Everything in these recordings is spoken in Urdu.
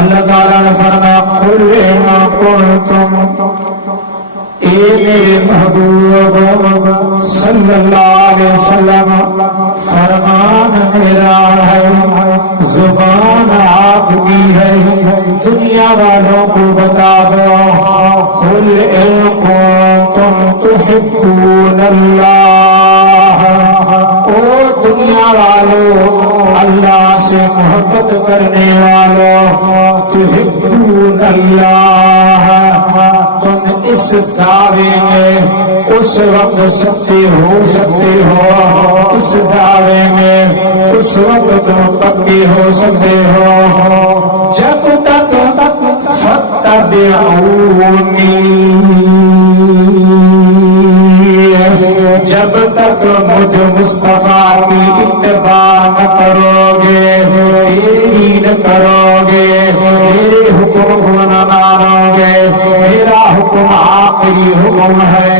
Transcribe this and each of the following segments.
اللہ تعالیٰ نے فرمایا قل ما کنتم، اے میرے محبوب صلی اللہ علیہ وسلم، فرمان میرا ہے، زبان آپ کی ہے، دنیا والوں کو بتا دو قل ان کنتم تحبون اللہ، او دنیا والوں، اللہ سے محبت کرنے والوں، تحبون اللہ، تم اس دعوے میں اس وقت سچے ہو سکتے ہو، اس دعوے میں اس وقت تم پکے ہو سکتے ہو جب تک فاتبعونی، جب تک مجھ مصطفیٰ کی اتباع نہ کرو گے، دین کرو گے، میرے حکم کو نہ مانو گے، میرا حکم آخری حکم ہے،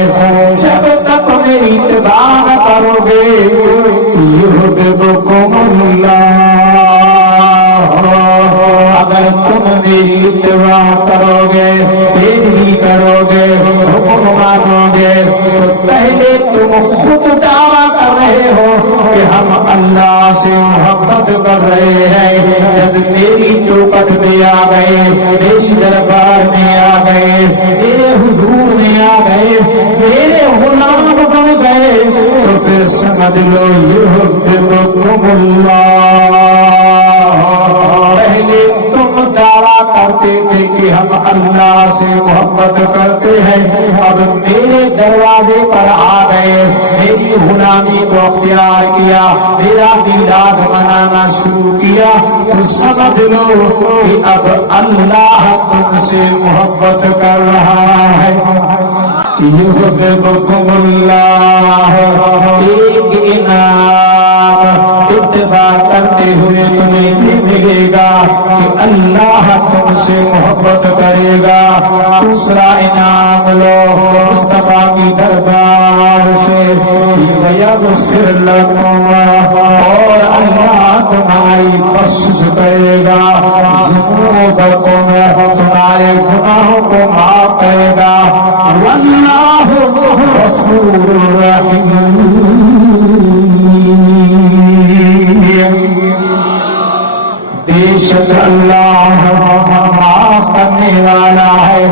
جب تک میری اتباع نہ کرو گے یحببکم اللہ، اگر تم میری اتباع کرو گے، پیروی کرو گے، حکم مانو گے، تو پہلے تم خود دعویٰ کر رہے ہو کہ ہم اللہ سے محبت کر رہے ہیں، جب میری چوکٹ میں آ گئے، میری دربار میں آ گئے، میرے حضور میں آ گئے، میرے غلام بن گئے، تو پھر سمجھ لو یحببکم اللہ، پہلے تم دعویٰ کرتے تھے کہ ہم اللہ سے محبت کرتے ہیں، اب میرے دروازے پر آ گئے، میری غلامی کو اختیار کیا، میرا میلاد منانا شروع کیا، تو سمجھ لو کہ اب اللہ تم سے محبت کر رہا ہے، یحببکم اللہ، ایک انعام اتباع کرتے ہوئے تمہیں یہ ملے گا کہ اللہ تم سے محبت کرے گا، دوسرا انعام لو مصطفیٰ کی دربار سے، وَيَغْفِرْ لَكُمْ، اور اللہ تمہاری بخشش کرے گا، ذنوبکم، تمہارے گناہوں کو معاف کرے گا، واللہ غفور رحیم، بے شک اللہ معاف کرنے والا ہے،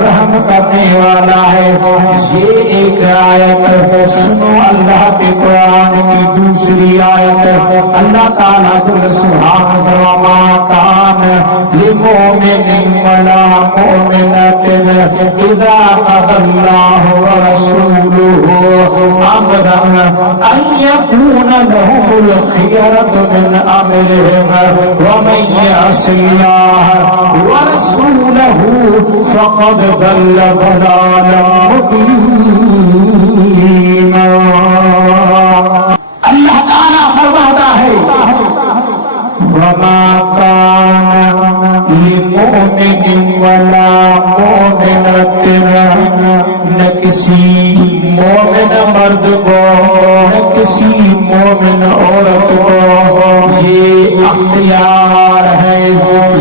رحم کرنے والا ہے۔ یہ ایک آیت سنو اللہ کے قرآن کی دوسری آیت، اللہ تعالیٰ جل سبحانہ فرما کان لمؤمن ولا مؤمنۃ اذا قضى اللہ ورسولہ امرا ان یکون لهم الخیرۃ من امرهم ومن يعص الله ورسوله فقد ضل ضلالا مبينا۔ اللہ تعالیٰ فرماتا ہے وما كان لمؤمن ولا مؤمنة، نہ کسی مومن مرد کو نہ کسی مومن عورت کو یہ اختیار ہے،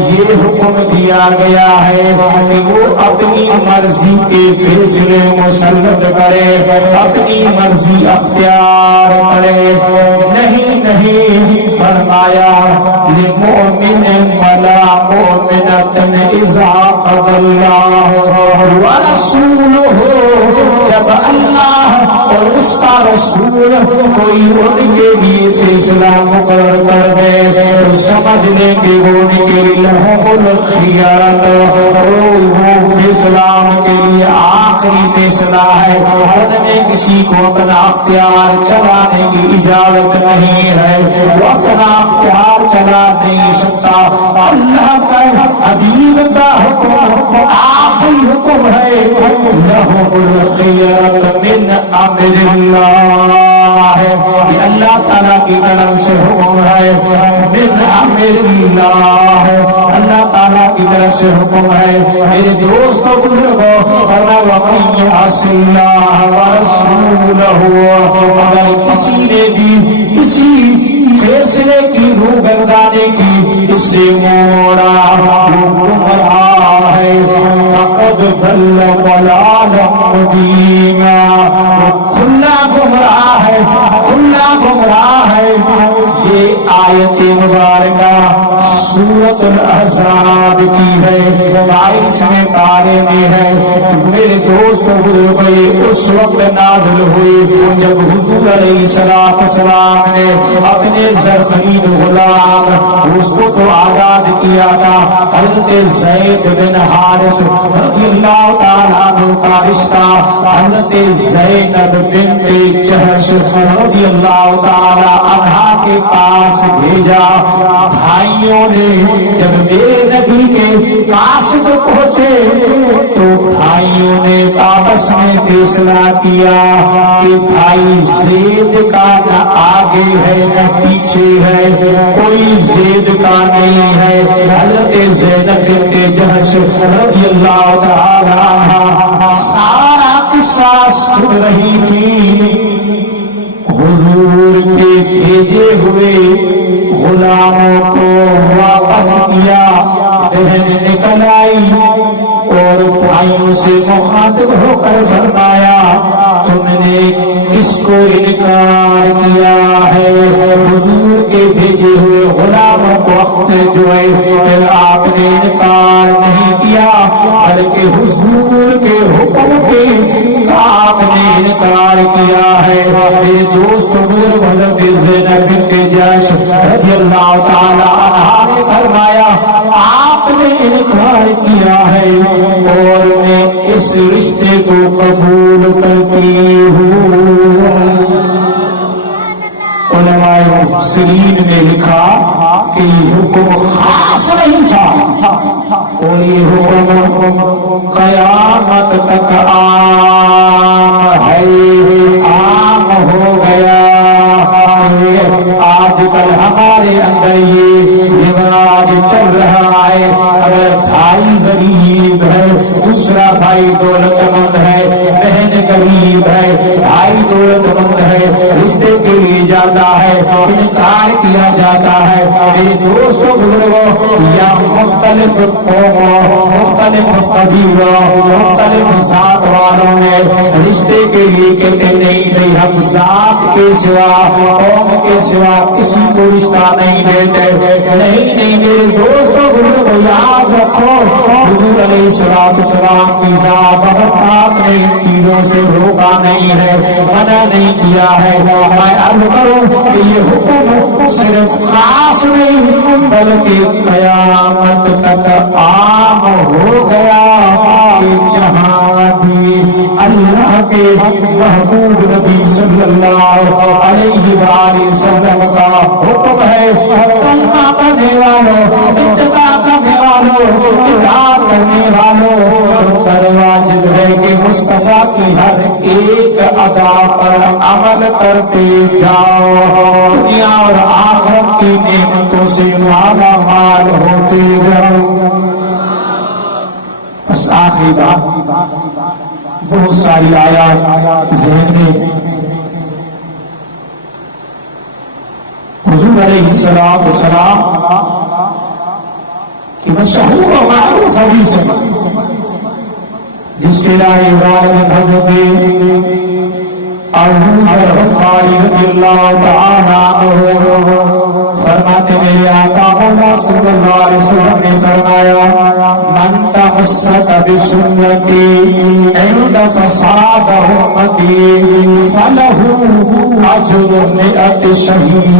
یہ حکم دیا گیا ہے کہ وہ اپنی مرضی کے فیصلے مسلط کرے، اپنی مرضی اختیار کرے، نہیں فرمایا لمؤمن ولا مؤمنۃ اذا قضى اللہ ورسولہ، جب اللہ اور اس کا رسول کوئی ان کے لیے فیصلہ مقرر کر دے تو سمجھ لیں کہ وہ ان کے لیے لہم الخیرۃ، وہ فیصلہ ان کے لیے آخری فیصلہ ہے، ان میں کسی کو اپنا اختیار چلانے کی اجازت نہیں ہے، وہ اپنا اختیار چلا نہیں سکتا، اللہ کا حبیب کا حکم آخری حکم ہے، لہم الخیرۃ من امر اللہ، یہ اللہ تعالیٰ کی طرف سے حکم ہے، من امر اللہ، اللہ تعالیٰ کی طرف سے حکم ہے۔ میرے دوستوں بزرگوں، فرمایا وَمَن يَعْصِ اللَّهَ وَرَسُولَهُ، اگر کسی نے بھی کسی فیصلے کی روگردانی کی اس سے موڑا وہ گمراہ ہے فقد ضل ضلالا مبینا کھلا گمراہ ہے کھلا گمراہ ہے یہ آیت مبارکہ سورۃ الاحزاب کی ہے 22ویں پارے میں ہے میرے دوست بزرگ اس وقت نازل ہوئی جب حضور علیہ السلام نے اپنے زرخیل غلام اس کو تو آزاد کیا تھا حضرت زید بن حارث رضی اللہ تعالیٰ عنہ کا رشتہ حضرت زینب بنت جحش رضی اللہ تعالیٰ عنہا کے پاس بھیجا بھائیوں نے جب میرے نبی کے قاصد پہنچے تو بھائیوں نے آپس میں فیصلہ کیا کہ بھائی زید کا نہ آگے ہے نہ پیچھے ہے کوئی زید کا نہیں ہے حضرت زینب بنت جحش رضی اللہ تعالی عنہا سارا قصہ سن رہی تھی حضور کے بھیجے ہوئے غلاموں کو واپس کیا بہن نکل آئی اور بھائیوں سے مخاطب ہو کر فرمایا تم نے کس کو انکار کیا ہے حضور کے بھیجے ہوئے غلاموں کو اپنے جو ہے آپ نے انکار نہیں کیا بلکہ حضور کے حکم کے آپ نے انکار کیا ہے میرے دوست بزرگ حضرت زینب بنت جحش رضی اللہ تعالی عنہا نے فرمایا آپ نے انکار کیا ہے اور میں اس رشتے کو قبول کرتی ہوں علماء مفسرین نے لکھا کہ یہ حکم خاص نہیں تھا اور یہ حکم قیامت تک عام ہے عام ہو گیا آج کل ہمارے اندر یہ رواج چل رہا ہے اگر بھائی غریب ہے دوسرا بھائی دولت مند ہے بہن غریب ہے بھائی دولت مند ہے رشتے کے لیے جاتا ہے انکار کیا جاتا ہے میرے دوستوں بزرگوں یا مختلف قوموں مختلف قبیلوں مختلف ذات والوں میں رشتے کے لیے کہتے نہیں ہم ذات کے سوا قوم کے سوا کسی کو رشتہ نہیں دیتے نہیں میرے دوستوں بزرگوں یاد رکھو حضور علیہ السلام کی ذات آپ نے ان چیزوں سے روکا نہیں ہے منع نہیں کیا ہے میں عرض کروں کہ یہ حکم صرف خاص نہیں بلکہ قیامت تک عام ہو گیا کہ جہاں بھی اللہ کے محبوب نبی صلی اللہ علیہ وآلہ وسلم کا حکم ہے کلمہ پڑھنے والوں اتباع کرنے والوں اطاعت کرنے والوں پر واجب ہے کہ مصطفیٰ کی ہر ایک ادا پر عمل کرتے جاؤ دنیا اور آخرت کی نعمتوں سے مالا مال ہوتے جاؤ بس آخری بات بہت ساری آیات ذہن میں حضور علیہ السلام کی مشہور و معروف حدیث ہے جس کے لائے عبادت حضرت ابو ذر غفاری رضی اللہ تعالیٰ عنہ فرماتے میرے آقا مولا صلی اللہ علیہ وسلم نے فرمایا من تمسک بسنتی عند فساد امتی فلہ اجر 100 شہید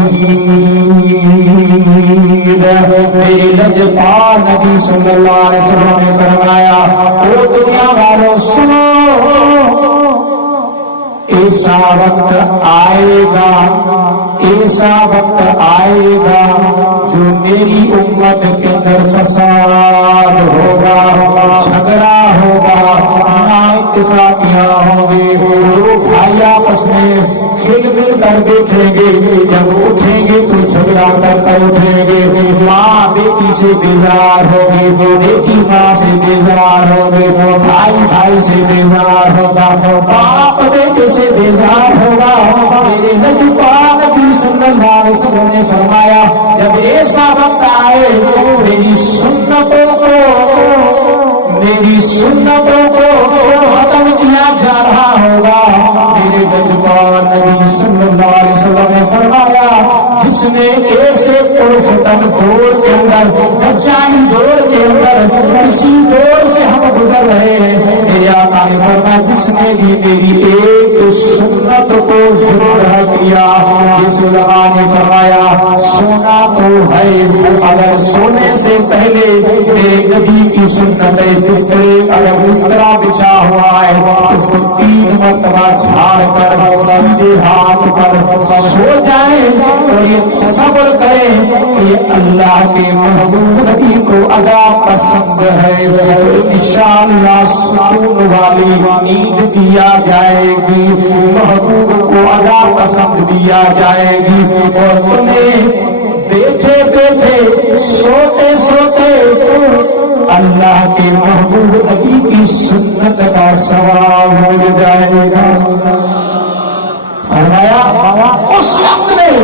میرے لجپال نبی صلی اللہ علیہ وسلم نے فرمایا او دنیا والوں سنو ایسا وقت آئے گا ایسا وقت آئے گا جو میری امت کے اندر فساد ہوگا جھگڑا ہوگا نااتفاقیاں ہوں گے دو بھائی آپس میں کھل مل کر بیٹھیں گے جب اٹھیں گے تو جھگڑا کر اٹھیں گے ماں بیٹی سے بیزار ہوگی بیٹی ماں سے بیزار ہوگی بھائی بھائی سے بیزار ہوگا باپ بیٹے سے بیزار ہوگا میرے نبی پاک نبی صلی صلی اللہ علیہ وسلم نے فرمایا جب ایسا وقت آئے میری سنتوں کو ختم کیا جا رہا ہوگا، میرے نجوان نبی صلی اللہ علیہ وسلم نے فرمایا جس نے ایسے پرفتن دور کے اندر بچانی دور کے اندر کسی دور سے ہم گزر رہے ہیں، میرے آقا نے فرمایا جس نے بھی میری ایک سنت کو زندہ کیا، اس علماء نے فرمایا سونا تو ہے اگر سونے سے پہلے میرے نبی کی سنت اگر بستر بچھا ہوا ہے اس کو 3 مرتبہ جھاڑ کر سیدھے ہاتھ پر سو جائے اور یہ صبر کرے کہ اللہ کے محبوب نبی کو ادا پسند ہے تو انشاءاللہ سکون والی نیند دیا جائے گی، محبوب کو ادا پسند دیا جائے گی، اور تمہیں بیٹھے بیٹھے سوتے سوتے اللہ کے محبوب نبی کی سنت کا ثواب مل جائے گا۔ فرمایا اس وقت میں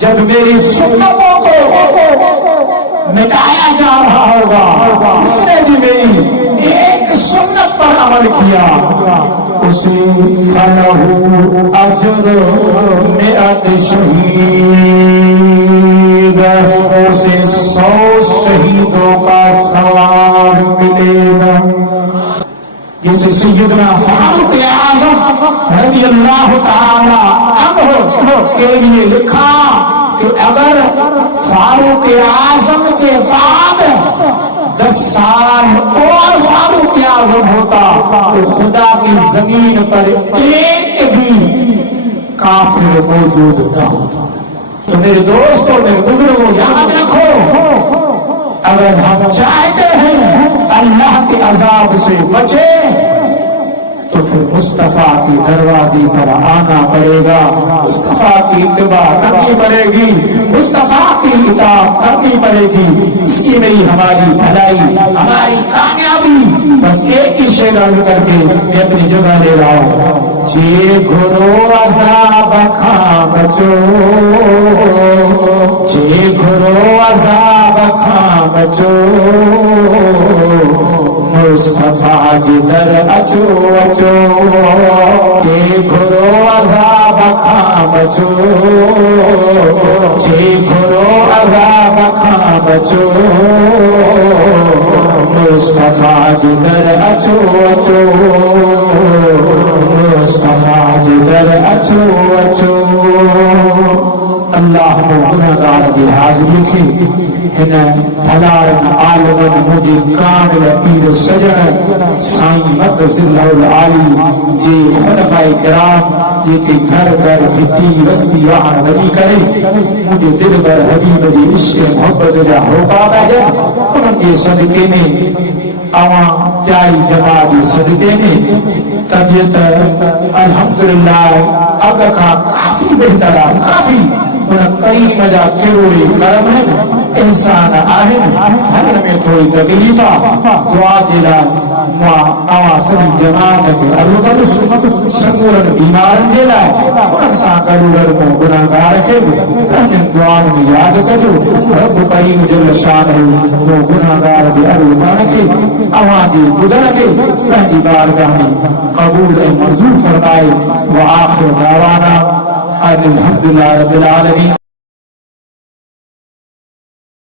جب میری سنتوں کو مٹایا جا رہا ہوگا، اس نے بھی میری ایک سنت پر عمل کیا، اسے فَلَهُ أَجْرُ 100 شہید، اسے 100 شہیدوں کا ثواب ملے گا۔ جسے سیدنا فاروق اعظم رضی اللہ تعالی عنہ کے لیے لکھا کہ اگر فاروق اعظم کے بعد 10 سال اور فاروق اعظم ہوتا تو خدا کی زمین پر ایک بھی کافر موجود نہ ہوتا۔ تو میرے دوستوں میرے بزرگوں یاد رکھو اگر ہم چاہتے ہیں اللہ کے عذاب سے بچے تو پھر مصطفیٰ کی دروازے پر آنا پڑے گا، مصطفیٰ کی اتباع کرنی پڑے گی، مصطفیٰ کی اطاعت کرنی پڑے گی، اسی میں ہی ہماری بھلائی ہماری کامیابی۔ بس ایک ہی شعر عرض کر کے میں اپنی جگہ لے رہا ہوں، جے گھرو عذاب کھا بچو، جے گھرو عذاب کھا بچو، مصطفیٰ کی در اچو اچو، جے گھرو عذاب کھا بچو، جے گھرو عذاب کھا بچو، مصطفیٰ کی در اچو اچو، مصطفیٰ کی در اچو اچو۔ اللہ کو گناہگار دی حاضری کی ان بھلائن عالمن مجھے کامل پیر سجن سائیں مقدس اللہ العالی جی خلفائے کرام جی کے گھر گھر بھتی رستی وہاں نبی کرے مجھے دل بر حبیب دی عشق محبت جا ہوگا بہن ان کے صدقے میں آوان جائی جماعی صدقے میں طبیعت الحمدللہ اگا کافی بہترہ کافی ان کریم جا کروڑی کرم ہے انسان آہن ہر میں تھوڑی تکلیفہ دعا جلا آوان سبھی جماعت کے اربل سنگورن بیمارن جلا انسان کروڑر کو گناہگار ہے پہنے دعان میں یاد کرو رب کریم جل شان وہ گناہگار بھی اربل کے آوان دی گدر کے پہنی بارگاہ میں قبول منظور فرمائے وآخر دعوانا الحمدللہ رب العالمین۔